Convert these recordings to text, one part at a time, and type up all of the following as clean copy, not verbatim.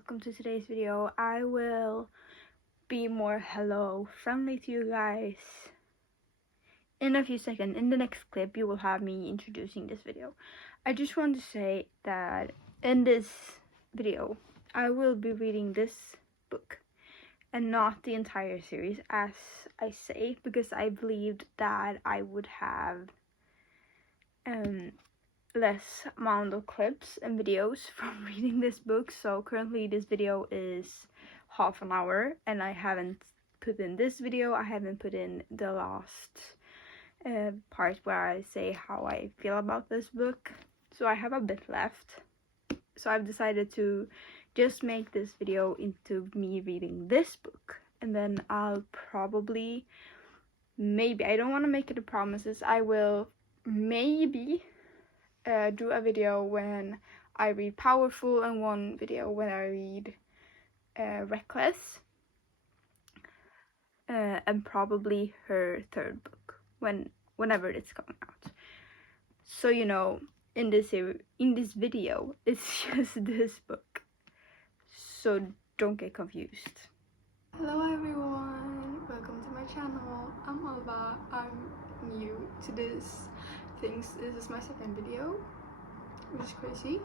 welcome to today's video. I will be more hello friendly to you guys in a few seconds. In the next clip you will have me introducing this video. I just want to say that in this video I will be reading this book and not the entire series, as I say, because I believed that I would have less amount of clips and videos from reading this book. So currently this video is half an hour and I haven't put in this video, I haven't put in the last part where I say how I feel about this book, so I have a bit left. So I've decided to just make this video into me reading this book, and then I'll probably, maybe, I don't want to make it a promises, I will maybe do a video when I read Powerful and one video when I read Reckless, and probably her third book whenever it's coming out. So you know, in this video it's just this book, so don't get confused. Hello everyone, welcome to my channel. I'm Alba. I'm new to this thing. This is my second video, which is crazy.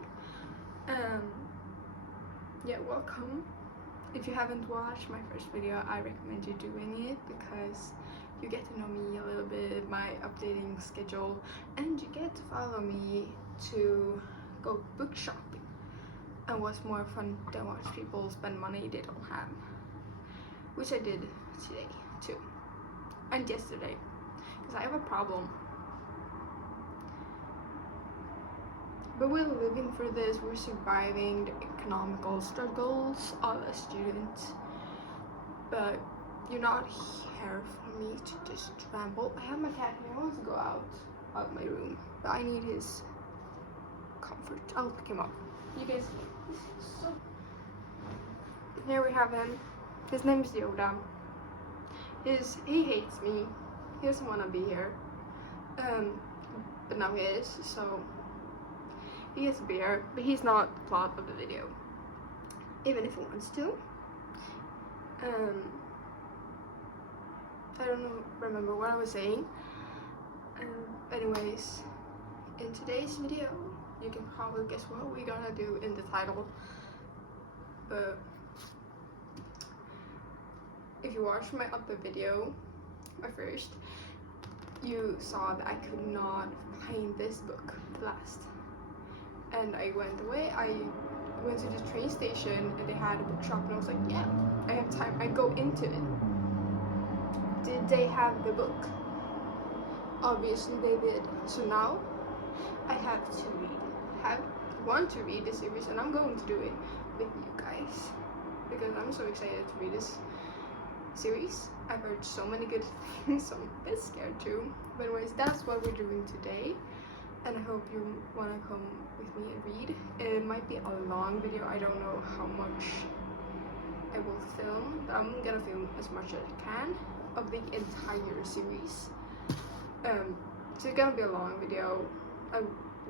Yeah, welcome. If you haven't watched my first video, I recommend you doing it because you get to know me a little bit, my updating schedule, and you get to follow me to go book shopping. And what's more fun than watch people spend money they don't have, which I did today too, and yesterday, because I have a problem. But we're living through this, we're surviving the economical struggles of a student. But you're not here for me to just ramble. I have my cat here, he wants to go out of my room, but I need his comfort. I'll pick him up. You guys, so here we have him. His name is Yoda. He hates me. He doesn't want to be here. But now he is, so he has a beer, but he's not the plot of the video, even if he wants to. I don't remember what I was saying. Anyways, in today's video, you can probably guess what we're gonna do in the title. But if you watched my other video, my first, you saw that I could not find this book last. And I went away, I went to the train station and they had a bookshop and I was like, yeah, I have time, I go into it. Did they have the book? Obviously they did. So now I have to want to read this series, and I'm going to do it with you guys because I'm so excited to read this series. I've heard so many good things, so I'm a bit scared too. But anyways, that's what we're doing today. And I hope you want to come with me and read. It might be a long video, I don't know how much I will film, but I'm gonna film as much as I can of the entire series. So it's gonna be a long video. I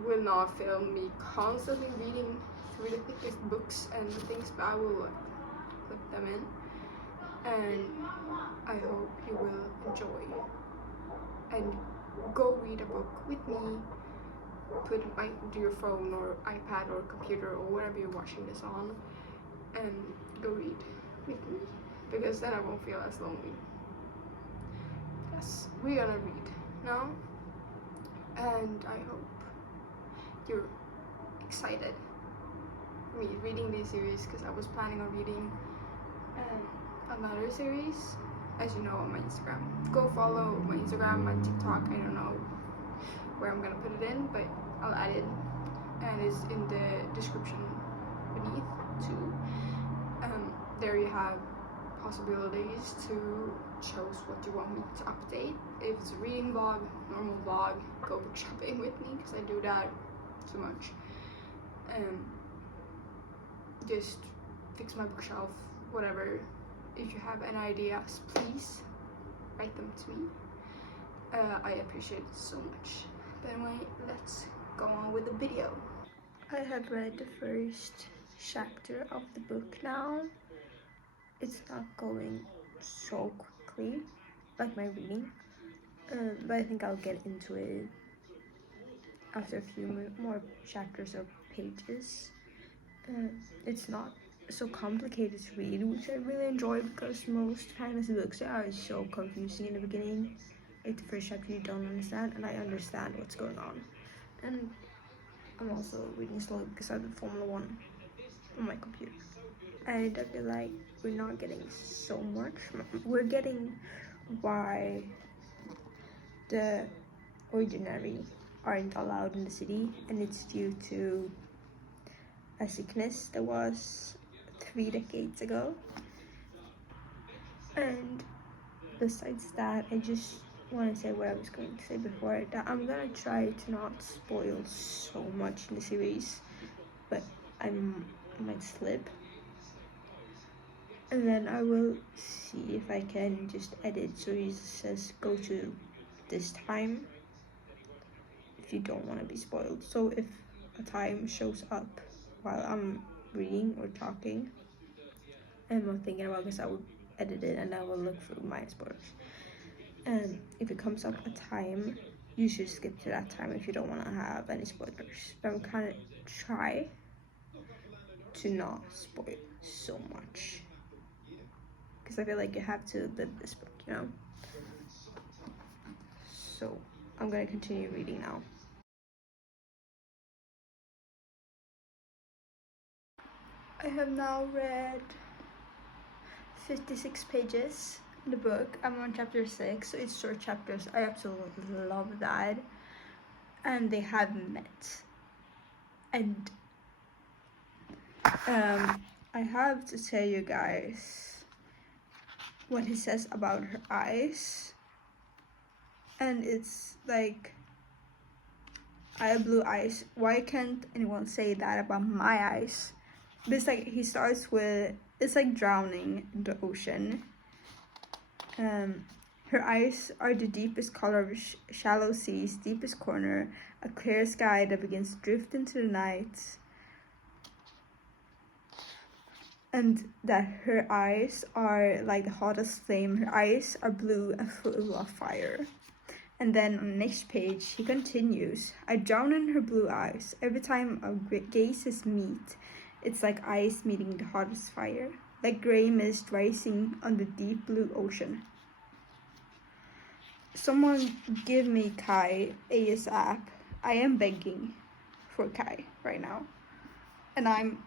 will not film me constantly reading through the thickest books and things, but I will put them in. And I hope you will enjoy and go read a book with me. Do your phone or iPad or computer or whatever you're watching this on, and go read with me, because then I won't feel as lonely. Yes, we're gonna read now, and I hope you're excited for me reading this series, because I was planning on reading another series, as you know, on my Instagram. Go follow my Instagram, my TikTok, I don't know where I'm gonna put it in, but I'll add it, and it's in the description beneath too. There you have possibilities to choose what you want me to update. If it's a reading vlog, normal vlog, go book shopping with me, because I do that so much. Just fix my bookshelf, whatever. If you have any ideas, please write them to me. I appreciate it so much. But anyway, let's go on with the video. I have read the first chapter of the book now. It's not going so quickly like my reading, but I think I'll get into it after a few more chapters or pages. It's not so complicated to read, which I really enjoy, because most fantasy books are so confusing in the beginning. Like the first chapter you don't understand, and I understand what's going on. And I'm also reading slowly because I have the Formula 1 on my computer. I don't feel like we're not getting so much. We're getting why the Ordinary aren't allowed in the city, and it's due to a sickness that was 3 decades ago. And besides that, I just want to say what I was going to say before, that I'm gonna try to not spoil so much in the series, but I might slip. And then I will see if I can just edit so it says go to this time if you don't want to be spoiled. So if a time shows up while I'm reading or talking, I'm not thinking about this, I will edit it and I will look through my spoilers. And if it comes up a time, you should skip to that time if you don't want to have any spoilers. But I'm kind of try to not spoil so much, because I feel like you have to live this book, you know? So I'm gonna continue reading now. I have now read 56 pages in the book. I'm on chapter 6, so it's short chapters. I absolutely love that. And they have met. And I have to tell you guys what he says about her eyes. And it's like, I have blue eyes. Why can't anyone say that about my eyes? But it's like, he starts with, it's like drowning in the ocean. Her eyes are the deepest color of shallow seas, deepest corner, a clear sky that begins to drift into the night. And that her eyes are like the hottest flame. Her eyes are blue and full of fire. And then on the next page, he continues, I drown in her blue eyes. Every time our gazes meet, it's like ice meeting the hottest fire, like gray mist rising on the deep blue ocean. Someone give me Kai ASAP. I am begging for Kai right now. And I'm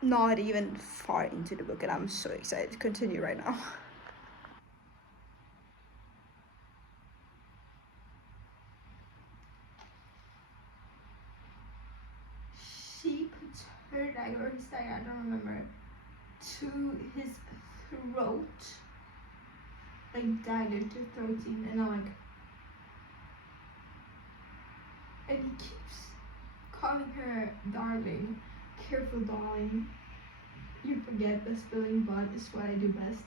not even far into the book, and I'm so excited to continue right now. She puts her dagger, or his dagger, I don't remember, to his throat, like dagger to throat in, and I'm like, and he keeps calling her darling, careful darling, you forget that spilling blood is what I do best.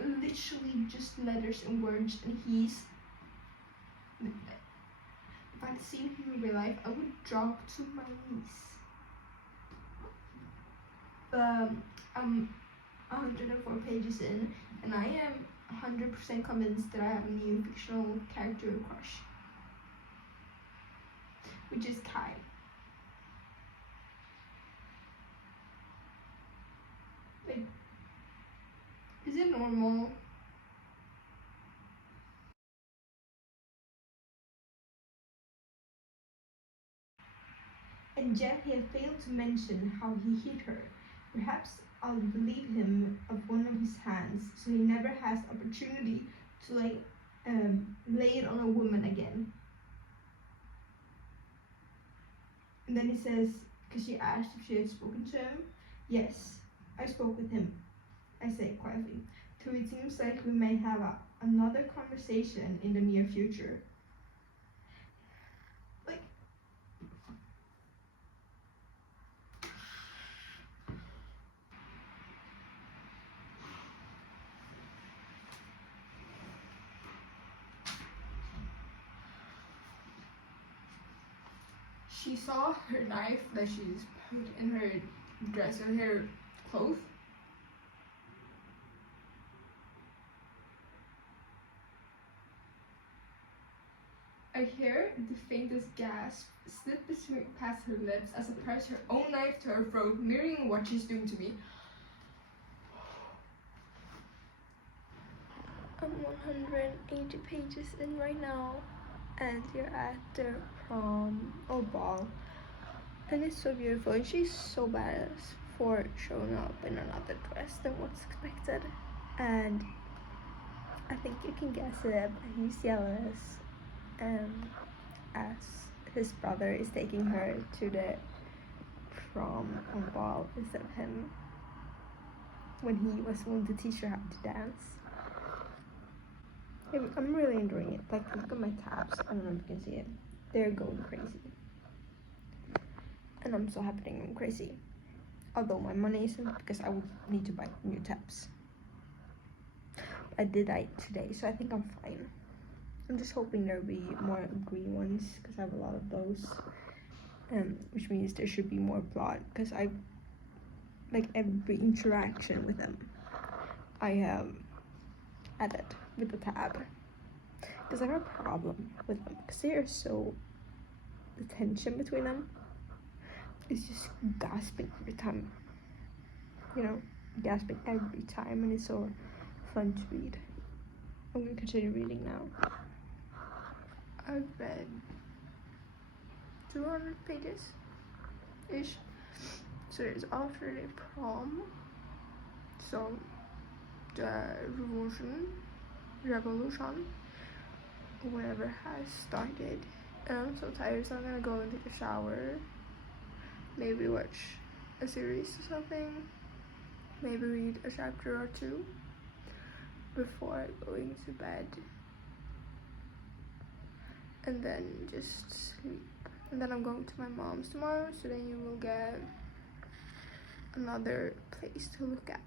It's literally just letters and words, and he's, if I'd seen him in real life, I would drop to my knees. I'm 104 pages in, and I am 100% convinced that I have a new fictional character crush, which is Kai. Like, is it normal? And yet he had failed to mention how he hit her. Perhaps I'll believe him of one of his hands, so he never has opportunity to lay it on a woman again. And then he says, because she asked if she had spoken to him. Yes, I spoke with him, I say quietly. So it seems like we may have another conversation in the near future. Like, she saw her knife that she's put in her dress or her clothes. I hear the faintest gasp slip past her lips as I press her own knife to her throat, mirroring what she's doing to me. I'm 180 pages in right now, and you're at their prom or ball, and it's so beautiful, and she's so badass for showing up in another dress than what's expected, and I think you can guess it, but he's jealous, as his brother is taking her to the prom or ball instead of him, when he was willing to teach her how to dance. I'm really enjoying it. Like, look at my tabs. I don't know if you can see it. They're going crazy. And I'm so happy they're going crazy. Although my money isn't, because I would need to buy new tabs. I did that today, so I think I'm fine. I'm just hoping there'll be more green ones, because I have a lot of those. Which means there should be more plot, because I, like, every interaction with them, I have added with the tab, because I have a problem with them, because they are so, the tension between them is just gasping every time, you know, gasping every time, and it's so fun to read. I'm gonna continue reading now. I've read 200 pages ish, so there's after the prom, so the revolution, whatever, has started, and I'm so tired, so I'm gonna go and take a shower, maybe watch a series or something, maybe read a chapter or two before going to bed, and then just sleep. And then I'm going to my mom's tomorrow, so then you will get another place to look at.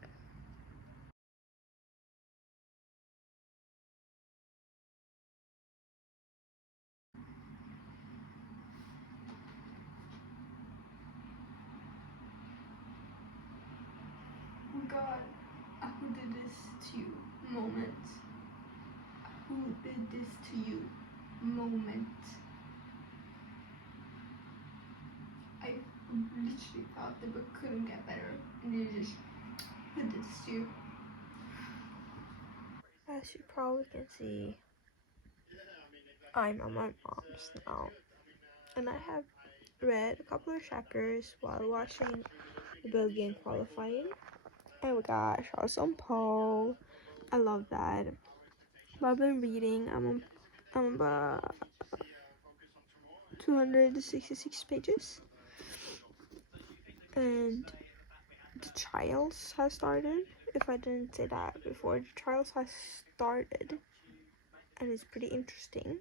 Oh God, who did this to you? Moment. Who did this to you? Moment. I literally thought the book couldn't get better, and they just did this to you. As you probably can see, I'm on my mom's now, and I have read a couple of chapters while watching the Belgian qualifying. Oh my gosh, awesome Paul. I love that. But I've been reading, I'm about 266 pages. And the trials has started. If I didn't say that before, the trials has started. And it's pretty interesting.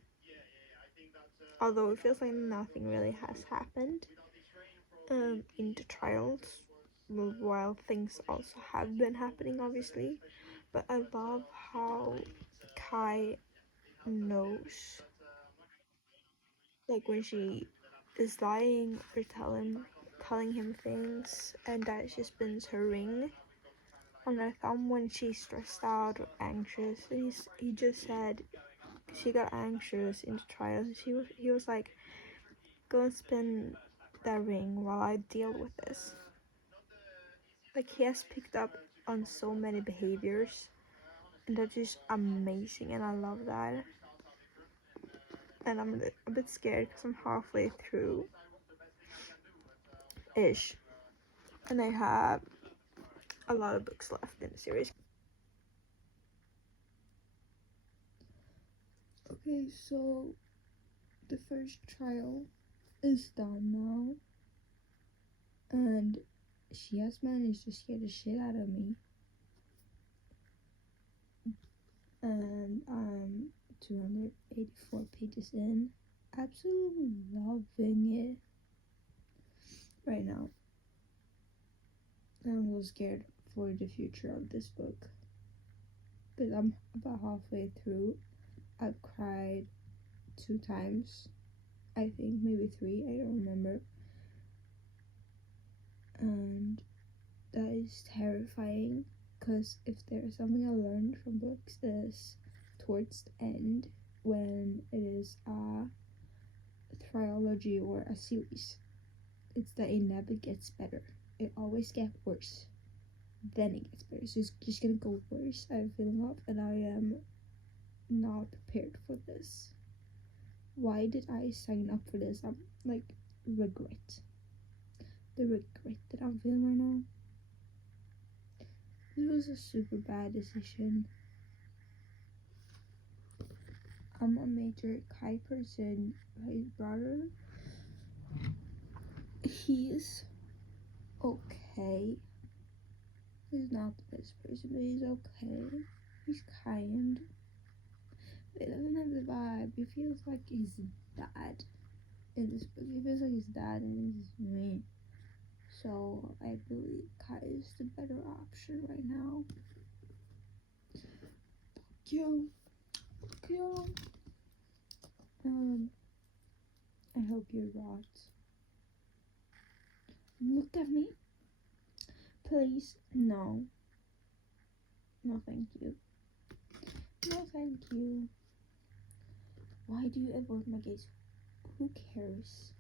Although it feels like nothing really has happened in the trials, while things also have been happening, obviously. But I love how Kai knows, like when she is lying or telling him things, and that she spins her ring on her thumb when she's stressed out or anxious. And he just said she got anxious in the trials. He was like, go and spin that ring while I deal with this. Like, he has picked up on so many behaviors, and that's just amazing, and I love that. And I'm a bit scared because I'm halfway through ish, and I have a lot of books left in the series. Okay, so the first trial is done now, and she has managed to scare the shit out of me, and I'm 284 pages in, absolutely loving it right now. I'm a little scared for the future of this book, because I'm about halfway through. I've cried 2 times, I think, maybe 3, I don't remember. and that is terrifying, because if there's something I learned from books is towards the end, when it is a trilogy or a series, it's that it never gets better. It always gets worse. Then it gets better. So it's just gonna go worse. I have a feeling of, and I am not prepared for this. Why did I sign up for this? I'm like, regret. The regret that I'm feeling right now. This was a super bad decision. I'm a major Kai person. His brother, he's okay. He's not the best person, but he's okay. He's kind. It doesn't have the vibe. He feels like his dad in this book. He feels like his dad, and he's me. So I believe Kai is the better option right now. Yo. I hope you're rot. Look at me. Please, no. No, thank you. No, thank you. Why do you avoid my gaze? Who cares?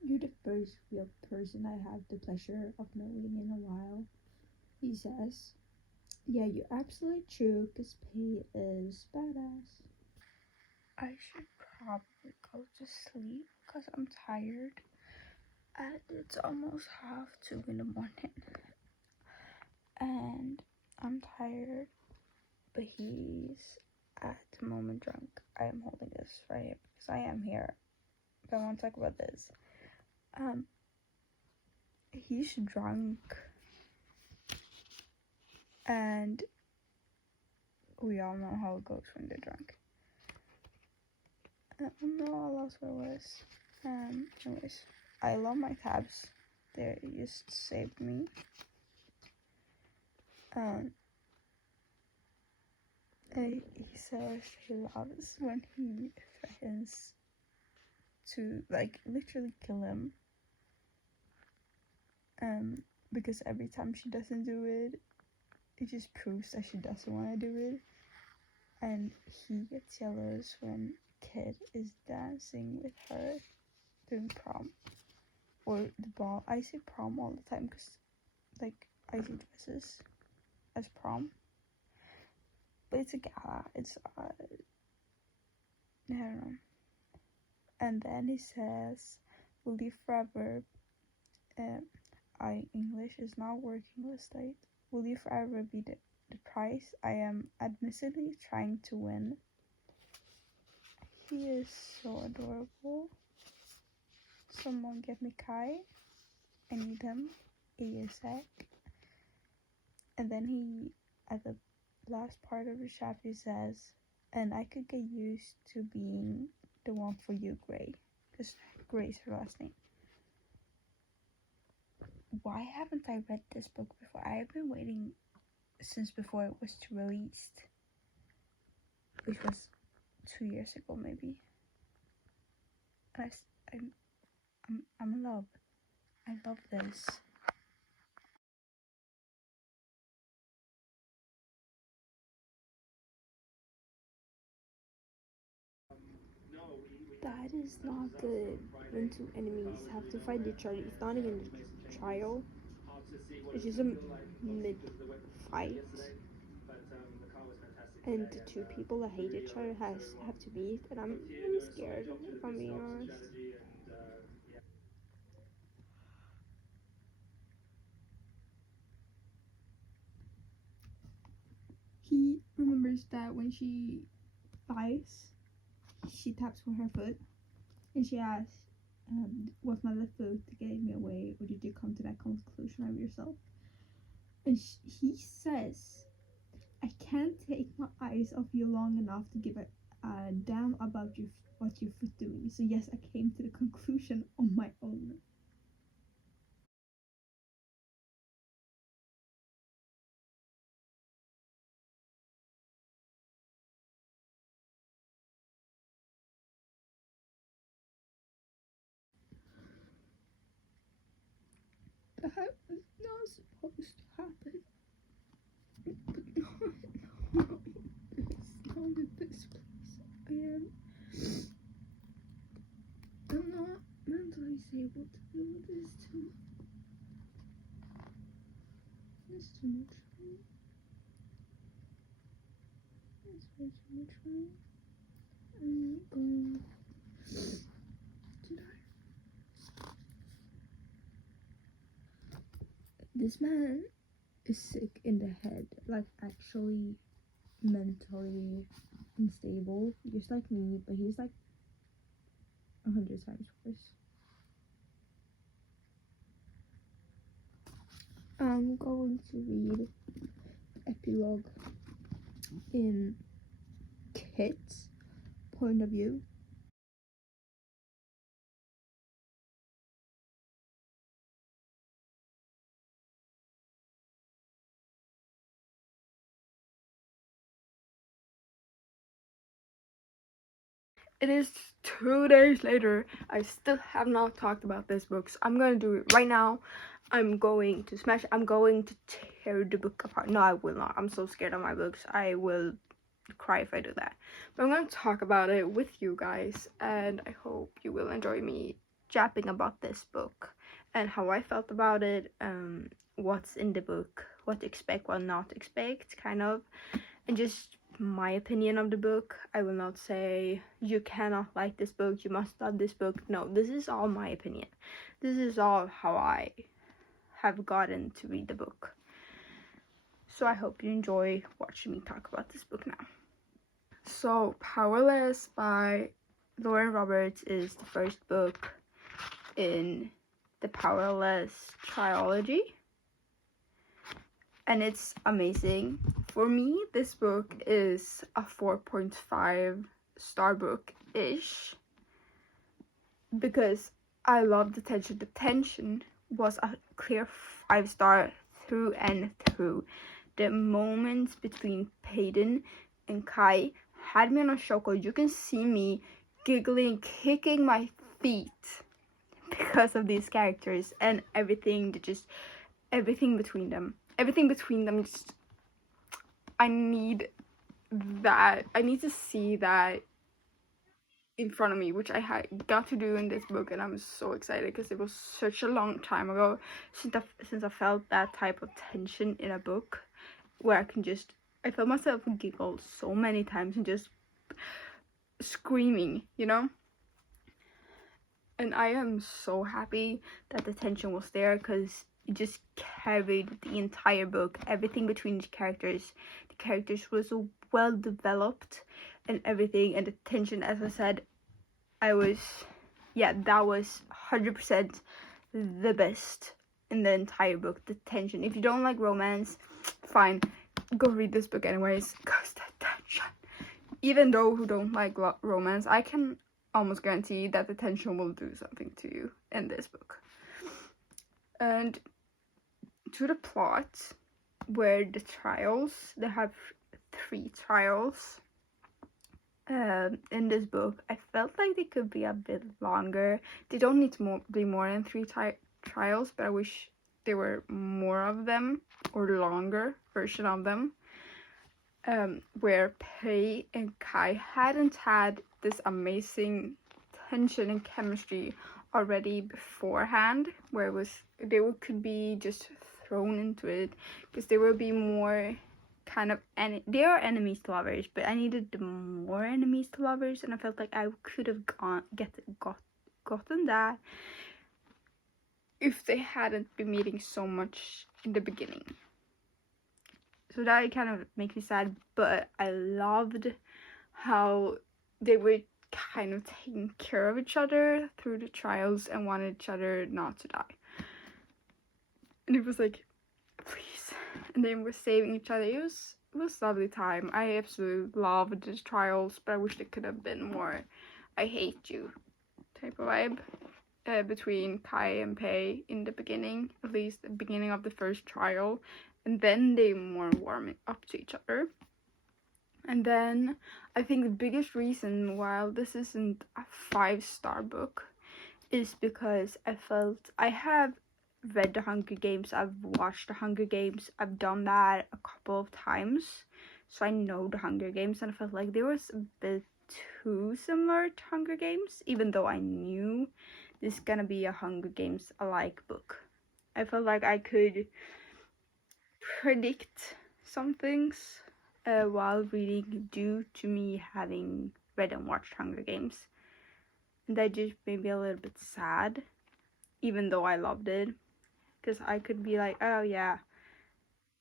You're the first real person I have the pleasure of knowing in a while, he says. Yeah, you're absolutely true, because Pay is badass. I should probably go to sleep, because I'm tired. And it's almost 2:30 in the morning. And I'm tired, but he's at the moment drunk. I am holding this right here because I am here. But I want to talk about this. He's drunk, and we all know how it goes when they're drunk. No, I lost where I was. Anyways, I love my tabs. They just saved me. He says he loves when he threatens to, like, literally kill him. Because every time she doesn't do it, it just proves that she doesn't want to do it. And he gets jealous when Kid is dancing with her during prom. Or the ball. I say prom all the time because, like, I see dresses as prom. But it's a gala. It's, I don't know. And then he says, we'll leave forever. English is not working this night. Will you forever be the prize I am admittedly trying to win? He is so adorable. Someone get me Kai. I need him. ASAP. And then he, at the last part of the chapter, says, and I could get used to being the one for you, Gray. Because Gray is her last name. Why haven't I read this book before? I have been waiting since before it was released, which was 2 years ago maybe. And I'm in love. I love this. That is not good when two enemies have to fight each other. It's not even a trial. It's just a mid-fight. And the two people that hate each other have to meet. And I'm scared, if I'm being honest. He remembers that when she dies, she taps with her foot. And she asks, was my left foot that gave me away, or did you come to that conclusion of yourself? And he says, I can't take my eyes off you long enough to give a damn about what your foot doing. So yes, I came to the conclusion on my own. that was not supposed to happen. But no, it's not in this place. I'm not mentally stable to do this too. It's too much for me. It's way too much for me. I'm going to die. This man is sick in the head, like actually mentally unstable, just like me, but he's like 100 times worse. I'm going to read the epilogue in Kit's point of view. It is 2 days later. I still have not talked about this book, so I'm gonna do it right now. I'm going to tear the book apart. No, I will not. I'm so scared of my books. I will cry if I do that. But I'm gonna talk about it with you guys, and I hope you will enjoy me japping about this book and how I felt about it, what's in the book, what to expect, what not to expect, kind of, and just my opinion of the book. I will not say you cannot like this book, you must love this book. No, this is all my opinion. This is all how I have gotten to read the book. So I hope you enjoy watching me talk about this book now. So Powerless by Lauren Roberts is the first book in the Powerless Trilogy, and it's amazing. For me, this book is a 4.5 star book-ish because I love the tension. The tension was a clear 5-star through and through. The moments between Paedyn and Kai had me on a chokehold. You can see me giggling, kicking my feet because of these characters and everything between them. Everything between them, just, I need that. I need to see that in front of me, which I had got to do in this book, and I'm so excited because it was such a long time ago since I felt that type of tension in a book where I felt myself giggle so many times and just screaming, you know? And I am so happy that the tension was there because it just carried the entire book. Everything between the characters was so well developed and everything, and the tension, as I said, that was 100% the best in the entire book. The tension. If you don't like romance, fine, go read this book anyways, because the tension, even though who don't like romance, I can almost guarantee that the tension will do something to you in this book. And to the plot, where the trials, they have 3 trials in this book. I felt like they could be a bit longer. They don't need to be more than 3 trials, but I wish there were more of them, or longer version of them, where Pei and Kai hadn't had this amazing tension and chemistry already beforehand, where they could be just thrown into it, because there will be more kind of, they are enemies to lovers, but I needed more enemies to lovers, and I felt like I could have gotten that if they hadn't been meeting so much in the beginning. So that kind of makes me sad, but I loved how they were kind of taking care of each other through the trials and wanted each other not to die. And it was like, please. And they were saving each other. It was a lovely time. I absolutely loved the trials, but I wish there could have been more I hate you type of vibe between Kai and Pei in the beginning, at least the beginning of the first trial. And then they more warming up to each other. And then I think the biggest reason why this isn't a 5-star book is because I felt I have read The Hunger Games, I've watched The Hunger Games, I've done that a couple of times, so I know The Hunger Games, and I felt like there was a bit too similar to Hunger Games, even though I knew this is gonna be a Hunger Games alike book. I felt like I could predict some things while reading due to me having read and watched Hunger Games. And that just made me a little bit sad, even though I loved it, because I could be like, oh yeah,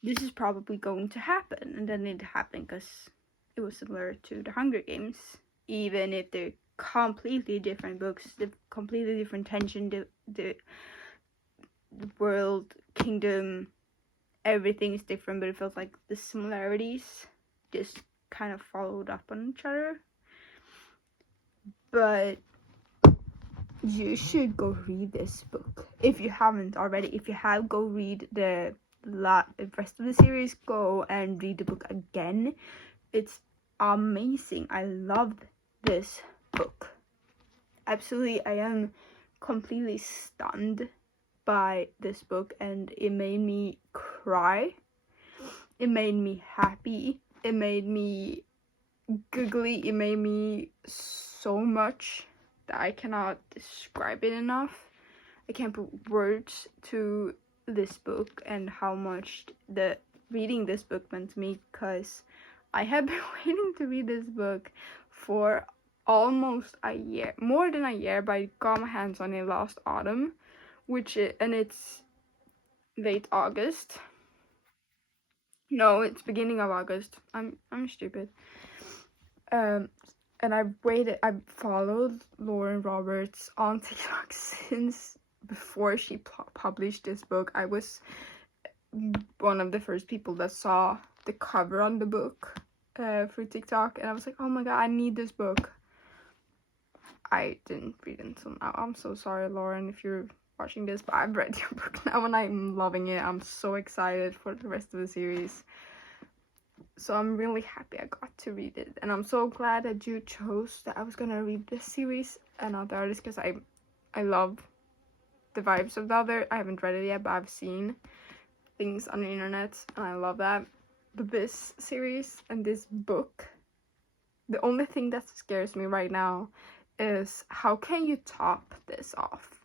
this is probably going to happen, and then it happened because it was similar to The Hunger Games, even if they're completely different books, the completely different tension, the world, kingdom, everything is different, but it feels like the similarities just kind of followed up on each other. But you should go read this book if you haven't already. If you have, go read the rest of the series. Go and read the book again. It's amazing. I loved this book. Absolutely, I am completely stunned by this book, and it made me cry. It made me happy. It made me giggly. It made me so much that I cannot describe it enough. I can't put words to this book and how much the reading this book meant to me, because I have been waiting to read this book for almost a year, more than a year, but I got my hands on it last autumn, and it's late August. No, it's beginning of August. I'm stupid. And I've followed Lauren Roberts on TikTok since before she published this book. I was one of the first people that saw the cover on the book through TikTok, and I was like, oh my god, I need this book. I didn't read it until now. I'm so sorry, Lauren, if you're watching this, but I've read your book now and I'm loving it. I'm so excited for the rest of the series. So I'm really happy I got to read it, and I'm so glad that you chose that I was gonna read this series and not the others, because I love the vibes of the other. I haven't read it yet, but I've seen things on the internet and I love that. But this series and this book, the only thing that scares me right now is how can you top this off?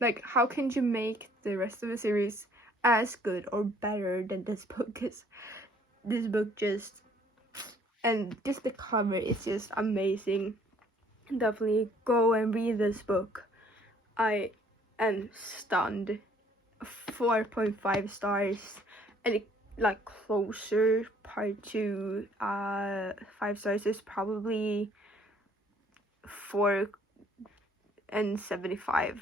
Like, how can you make the rest of the series as good or better than this book? Because this book just the cover is just amazing. Definitely go and read this book. I am stunned. 4.5 stars, and it, like, Closer Part 2, 5 stars is probably 4.75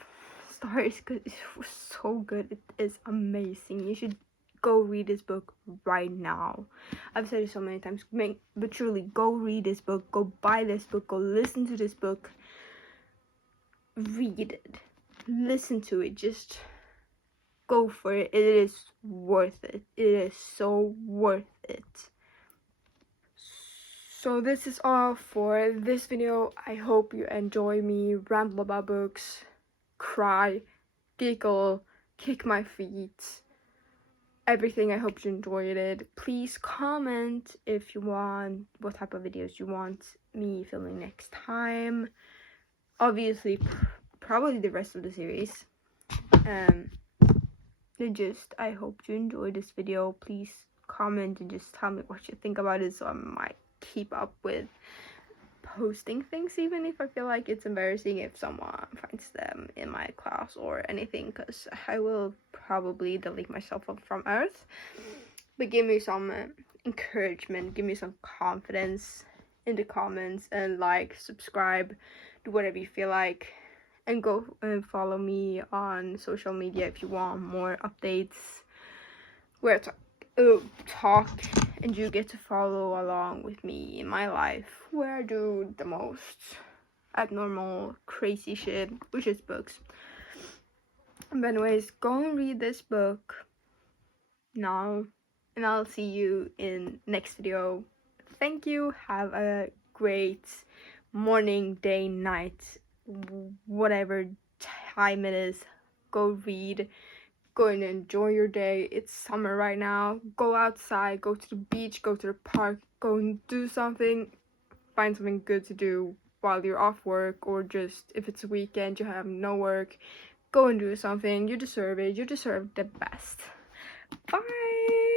stars, because it was so good. It is amazing. You should go read this book right now. I've said it so many times, but truly, go read this book, go buy this book, go listen to this book, read it, listen to it, just go for it. It is worth it. It is so worth it. So this is all for this video. I hope you enjoy me ramble about books, cry, giggle, kick my feet, everything. I hope you enjoyed it. Please comment if you want what type of videos you want me filming next time. Obviously, probably the rest of the series. I hope you enjoyed this video. Please comment and just tell me what you think about it, so I might keep up with posting things, even if I feel like it's embarrassing if someone finds them in my class or anything, because I will probably delete myself from Earth. But give me some encouragement, give me some confidence in the comments, and like, subscribe, do whatever you feel like, and go and follow me on social media if you want more updates where I talk and you get to follow along with me in my life, where I do the most abnormal, crazy shit, which is books. But anyways, go and read this book now, and I'll see you in next video. Thank you. Have a great morning, day, night, whatever time it is. Go read, Go and enjoy your day. It's summer right now. Go outside, go to the beach, go to the park, go and do something. Find something good to do while you're off work, or just if it's a weekend, you have no work. Go and do something. You deserve it. You deserve the best. Bye!